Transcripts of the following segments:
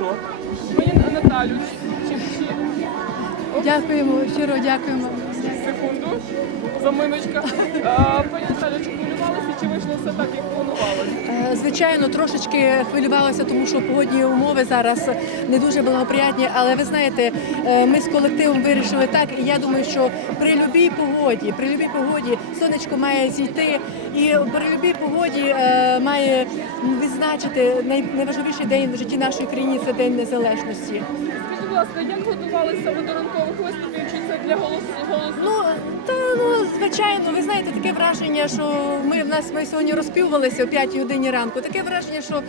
Хорошо. Пані Наталю, чи, Дякуємо, щиро дякуємо. секунду, заминочка. Пані Наталю, чи хвилювалися, чи вийшло все так, як Звичайно, трошечки хвилювалася, тому що погодні умови зараз не дуже благоприятні. Але ви знаєте, е, ми з колективом вирішили так. І я думаю, що при любій погоді, при любій погоді сонечко має зійти, і при любій погоді е, має відзначити найважливіший день в житті нашої країни це день незалежності. Скажіть, будь ласка, як готувалися ви до ранкових виступів? Чи це для голосу? Ну та звичайно, ви знаєте, таке враження, що ми в нас ми сьогодні розпівувалися о 5 годині ранку. Таке враження, що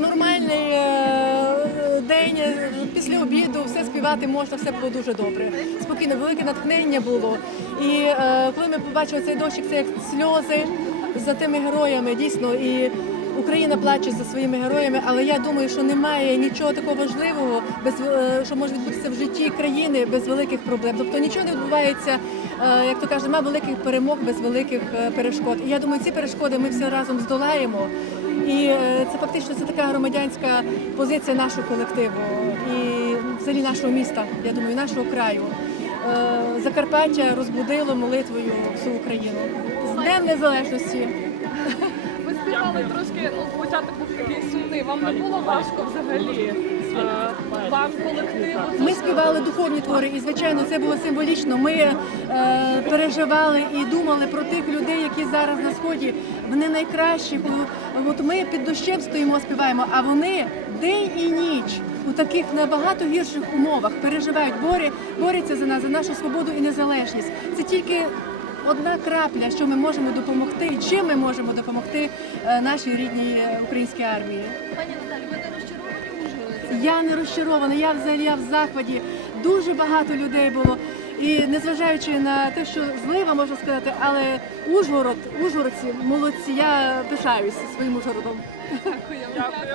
нормальний е, день е, після обіду все співати можна, все було дуже добре. Спокійно, велике натхнення було. І е, коли ми побачили цей дощик, це як сльози за тими героями, дійсно і. Україна плаче за своїми героями, але я думаю, що немає нічого такого важливого, без е, що може відбутися в житті країни без великих проблем. Тобто нічого не відбувається, е, як то кажуть, нема великих перемог без великих е, перешкод. І я думаю, ці перешкоди ми всі разом здолаємо. І це фактично це така громадянська позиція нашого колективу і взагалі нашого міста, я думаю, нашого краю. Закарпаття розбудило молитвою всю Україну. З Днем Незалежності. Співали трошки, ну, початок був такий сумний. Вам не було важко взагалі? Е, Вам колективу? Ми співали духовні твори, і звичайно, це було символічно. Ми е, переживали і думали про тих людей, які зараз на сході. Вони найкращі. От ми під дощем стоїмо, співаємо, а вони день і ніч у таких набагато гірших умовах переживають, борі, борються за нас, за нашу свободу і незалежність. Це тільки. Одна крапля, що ми можемо допомогти, і чим ми можемо допомогти е, нашій рідній е, українській армії. Пані Наталі, ви не розчаровані? Я не розчарована, я взагалі я в захваті. Дуже багато людей було. І незважаючи на те, що злива можна сказати, але Ужгород, Ужгородці молодці, я пишаюся своїм Ужгородом. Дякую.